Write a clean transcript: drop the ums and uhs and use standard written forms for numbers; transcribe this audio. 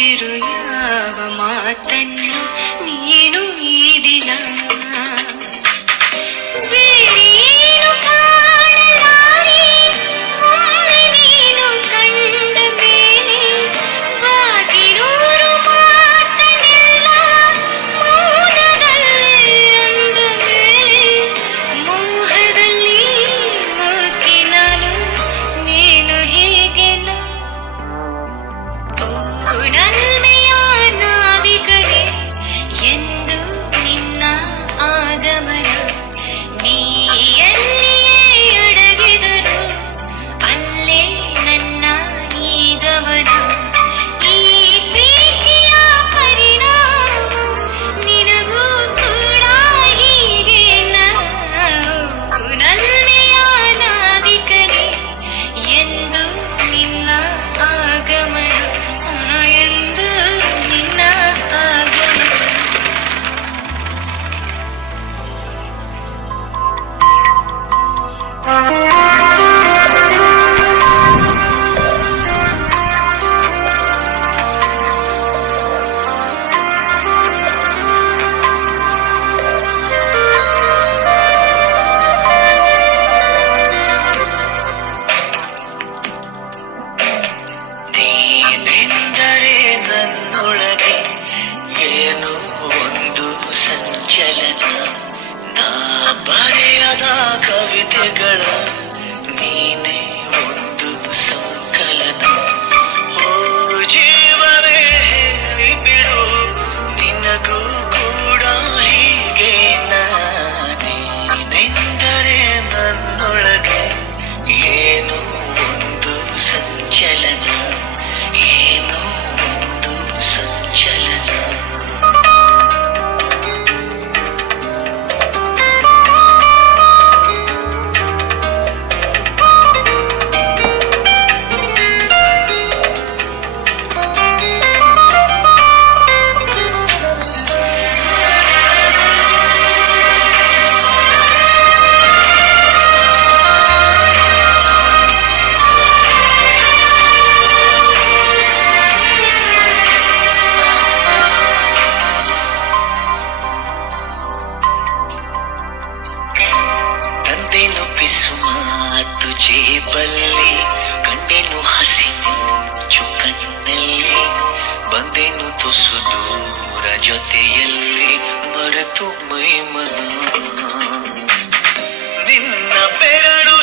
ತಿಳಿಸಿರು ಯಾವ ಮಾತನ್ನು ನೀನು ಈ ದಿನ ಬೇರೇನು ಕಾಣಲಾರೆ ಒಮ್ಮೆ ನೀನು ಕಂಡ ಮೇಲೆ ಬಾಗಿರೂರು ಮಾತನೆಲ್ಲ ಮೌನದಲ್ಲಿ ಅಂದ ಮೇಲೆ ಮೋಹದಲ್ಲಿ ಹೋಗಿ ನಾನು ನೀನು ಹೇಗೆ ನಲ್ಮೆಯ ನಾವಿಕರೇ ಎಂದು ನಿನ್ನ ಆಗಮನ ನೀ ಎಲ್ಲಿಯೇ ಅಡಗಿದರು ಅಲ್ಲೇ ನನ್ನ ಈ ಗಮನ ಈ ಪ್ರೀತಿಯ ಪರಿಣಾಮ ನಿನಗೂ ಕೂಡ ಹೀಗೆ ನಲ್ಮೆಯ ನಾವಿಕರೇ ಎಂದು ನಿನ್ನ ಆಗಮನ ಎಂದು ನಿನ್ನ ಆಗಮನ ನೀನೆಂದರೆ ನನ್ನೊಳಗೆ ಏನೋ ಒಂದು ಸಂಚಲನ ನಾ ಬರೆಯದ ಕವಿತೆಗಳ ನೀನೇ ಒಂದು ಸಂಕಲನ ಓ ಜೀವವೇ ಹೇಳಿಬಿಡು ನಿನಗೂ ಕೂಡ ಹೀಗೆ ನೀನೆಂದರೆ ನನ್ನೊಳಗೆ ಏನೋ ಒಂದು ಸಂಚಲನ ಏನೋ ಒಂದು ಸಂಚಲನ ತಂದೆನು ಪಿಸು ಮಾತು ಜೇಬಲ್ಲಿ ಕಂಡೆನು ಹಸಿ ಮಿಂಚು ಕಣ್ಣಲ್ಲಿ ಬಂದೆನು ತುಸು ದೂರ ಜೊತೆಯಲ್ಲಿ ಮರೆತು ಮೈಮನ ನಿನ್ನ ಬೆರಳು